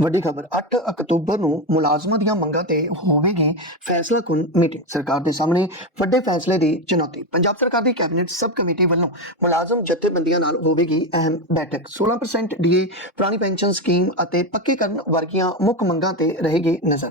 ਵੱਡੀ ਖਬਰ 8 ਅਕਤੂਬਰ ਨੂੰ ਮੁਲਾਜ਼ਮਾਂ ਦੀਆਂ ਮੰਗਾਂ ਤੇ ਹੋਵੇਗੀ ਫੈਸਲਾ ਕੁਨ ਮੀਟਿੰਗ ਸਰਕਾਰ ਦੇ ਸਾਹਮਣੇ ਵੱਡੇ ਫੈਸਲੇ ਦੀ ਚੁਣੌਤੀ। ਪੰਜਾਬ ਸਰਕਾਰ ਦੀ ਕੈਬਨਿਟ ਸਬ ਕਮੇਟੀ ਵੱਲੋਂ ਮੁਲਾਜ਼ਮ ਜਥੇਬੰਦੀਆਂ ਨਾਲ ਹੋਵੇਗੀ ਅਹਿਮ ਬੈਠਕ। 16% ਡੀਏ ਪੁਰਾਣੀ ਪੈਨਸ਼ਨ ਸਕੀਮ ਅਤੇ ਪੱਕੇਕਰਨ ਵਰਗੀਆਂ ਮੁੱਖ ਮੰਗਾਂ ਤੇ ਰਹੇਗੀ ਨਜ਼ਰ।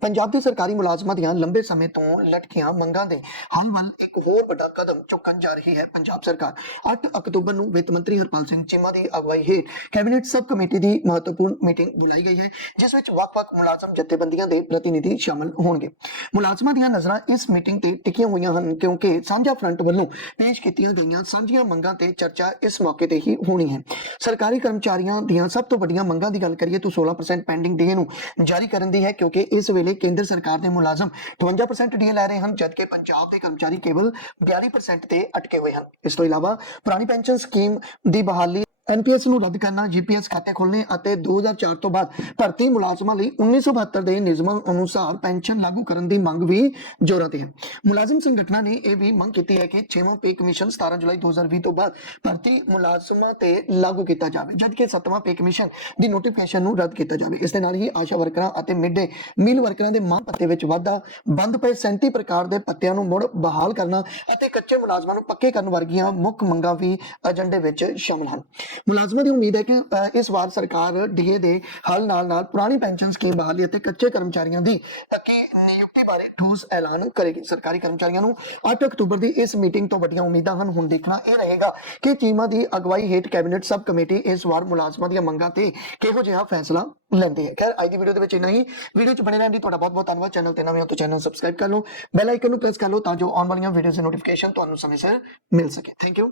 ਪੰਜਾਬ ਦੇ ਸਰਕਾਰੀ ਮੁਲਾਜ਼ਮਾਂ ਦੀਆਂ ਲੰਬੇ ਸਮੇਂ ਤੋਂ ਲਟਕੀਆਂ ਮੰਗਾਂ ਦੇ ਹੱਲ ਵੱਲ ਇੱਕ ਹੋਰ ਵੱਡਾ ਕਦਮ ਚੁੱਕਣ ਜਾ ਰਹੀ ਹੈ ਪੰਜਾਬ ਸਰਕਾਰ। 8 ਅਕਤੂਬਰ ਨੂੰ ਵਿੱਤ ਮੰਤਰੀ ਹਰਪਾਲ ਸਿੰਘ ਚੀਮਾ ਦੀ ਅਗਵਾਈ ਹੇਠ ਕੈਬਨਿਟ ਸਬ ਕਮੇਟੀ ਦੀ ਮਹੱਤਵਪੂਰਨ ਮੀਟਿੰਗ ਬੁਲਾਈ ਗਈ ਹੈ, ਜਿਸ ਵਿੱਚ ਵੱਖ-ਵੱਖ ਮੁਲਾਜ਼ਮ ਜਥੇਬੰਦੀਆਂ ਦੇ ਪ੍ਰਤੀਨਿਧੀ ਸ਼ਾਮਲ ਹੋਣਗੇ। ਮੁਲਾਜ਼ਮਾਂ ਦੀਆਂ ਨਜ਼ਰਾਂ ਇਸ ਮੀਟਿੰਗ ਤੇ ਟਿਕੀਆਂ ਹੋਈਆਂ ਹਨ, ਕਿਉਂਕਿ ਸਾਂਝਾ ਫਰੰਟ ਵੱਲੋਂ ਪੇਸ਼ ਕੀਤੀਆਂ ਗਈਆਂ ਸਾਂਝੀਆਂ ਮੰਗਾਂ ਤੇ ਚਰਚਾ ਇਸ ਮੌਕੇ ਤੇ ਹੀ ਹੋਣੀ ਹੈ। ਸਰਕਾਰੀ ਕਰਮਚਾਰੀਆਂ ਦੀਆਂ ਸਭ ਤੋਂ ਵੱਡੀਆਂ ਮੰਗਾਂ ਦੀ ਗੱਲ ਕਰੀਏ ਤਾਂ 16% ਪੈਂਡਿੰਗ ਡੀਏ ਨੂੰ ਜਾਰੀ ਕਰਨ ਦੀ ਹੈ, ਕਿਉਂਕਿ ਇਸ ਵੇਲੇ ਕੇਂਦਰ ਸਰਕਾਰ ਦੇ ਮੁਲਾਜ਼ਮ 52% ਡੀਏ ਲੈ ਰਹੇ ਹਨ, ਜਦਕਿ ਪੰਜਾਬ ਦੇ ਕਰਮਚਾਰੀ ਕੇਵਲ 42% ਤੇ ਅਟਕੇ ਹੋਏ ਹਨ। ਇਸ ਤੋਂ ਇਲਾਵਾ ਪੁਰਾਣੀ ਪੈਨਸ਼ਨ ਸਕੀਮ ਦੀ ਬਹਾਲੀ ਐਨਪੀਐਸ ਨੂੰ ਰੱਦ ਕਰਨਾ ਜੀਪੀਐਸ ਖਾਤੇ ਖੋਲ੍ਹਣੇ ਅਤੇ 2004 ਤੋਂ ਬਾਅਦ ਭਰਤੀ ਮੁਲਾਜ਼ਮਾਂ ਲਈ 1972 ਦੇ ਨਿਯਮਾਂ ਅਨੁਸਾਰ ਪੈਨਸ਼ਨ ਲਾਗੂ ਕਰਨ ਦੀ ਮੰਗ ਵੀ ਜ਼ੋਰਾਂ ਤੇ ਹੈ। ਮੁਲਾਜ਼ਮ ਸੰਗਠਨਾਂ ਨੇ ਇਹ ਵੀ ਮੰਗ ਕੀਤੀ ਹੈ ਕਿ 6ਵਾਂ ਪੇ ਕਮਿਸ਼ਨ 17 ਜੁਲਾਈ 2020 ਤੋਂ ਬਾਅਦ ਭਰਤੀ ਮੁਲਾਜ਼ਮਾਂ ਤੇ ਲਾਗੂ ਕੀਤਾ ਜਾਵੇ, ਜਦਕਿ 7ਵਾਂ ਪੇ ਕਮਿਸ਼ਨ ਦੀ ਨੋਟੀਫਿਕੇਸ਼ਨ ਨੂੰ ਰੱਦ ਕੀਤਾ ਜਾਵੇ। ਇਸ ਦੇ ਨਾਲ ਹੀ ਆਸ਼ਾ ਵਰਕਰਾਂ ਅਤੇ ਮਿਡ ਮੀਲ ਵਰਕਰਾਂ ਦੇ ਮਾਂ ਪੱਤੇ ਵਿੱਚ ਵਾਧਾ, ਬੰਦ ਪਏ 37 ਪ੍ਰਕਾਰ ਦੇ ਪੱਤਿਆਂ ਨੂੰ ਮੁੜ ਬਹਾਲ ਕਰਨਾ ਅਤੇ ਕੱਚੇ ਮੁਲਾਜ਼ਮਾਂ ਨੂੰ ਪੱਕੇ ਕਰਨ ਵਰਗੀਆਂ ਮੁੱਖ ਮੰਗਾਂ ਵੀ ਏਜੰਡੇ ਵਿੱਚ ਸ਼ਾਮਲ ਹਨ। ਮੁਲਾਜ਼ਮਾਂ ਦੀ ਉਮੀਦ ਹੈ ਕਿ ਇਸ ਵਾਰ ਸਰਕਾਰ ਡੀਏ ਦੇ ਹੱਲ ਨਾਲ ਨਾਲ ਪੁਰਾਣੀ ਪੈਨਸ਼ਨ ਸਕੀਮ ਬਹਾਲੀ ਅਤੇ ਕੱਚੇ ਕਰਮਚਾਰੀਆਂ ਦੀ ਪੱਕੀ ਨਿਯੁਕਤੀ ਬਾਰੇ ਠੋਸ ਐਲਾਨ ਕਰੇਗੀ। ਸਰਕਾਰੀ ਕਰਮਚਾਰੀਆਂ ਨੂੰ 8 ਅਕਤੂਬਰ ਦੀ ਇਸ ਮੀਟਿੰਗ ਤੋਂ ਵੱਡੀਆਂ ਉਮੀਦਾਂ ਹਨ। ਹੁਣ ਦੇਖਣਾ ਇਹ ਰਹੇਗਾ ਕਿ ਚੀਮਾ ਦੀ ਅਗਵਾਈ ਹੇਠ ਕੈਬਨਿਟ ਸਬ ਕਮੇਟੀ ਇਸ ਵਾਰ ਮੁਲਾਜ਼ਮਾਂ ਦੀਆਂ ਮੰਗਾਂ ਤੇ ਕਿਹੋ ਜਿਹਾ ਫੈਸਲਾ ਲੈਂਦੀ ਹੈ। ਖੈਰ, ਅੱਜ ਦੀ ਵੀਡੀਓ ਦੇ ਵਿੱਚ ਇੰਨਾ ਹੀ। ਵੀਡੀਓ 'ਚ ਬਣੇ ਰਹਿਣ ਲਈ ਤੁਹਾਡਾ ਬਹੁਤ ਬਹੁਤ ਧੰਨਵਾਦ। ਚੈਨਲ ਤੇ ਨਵੇਂ ਹੋ ਤਾਂ ਚੈਨਲ ਸਬਸਕ੍ਰਾਈਬ ਕਰ ਲਓ। ਬੈਲ ਆਈਕਨ ਨੂੰ ਪ੍ਰੈਸ ਕਰ ਲਓ ਤਾਂ ਜੋ ਆਉਣ ਵਾਲੀਆਂ ਵੀਡੀਓਜ਼ ਦੀ ਨੋਟੀਫਿਕੇਸ਼ਨ ਤੁਹਾਨੂੰ ਸਮੇਂ ਸਿਰ ਮਿਲ ਸਕੇ। Thank you.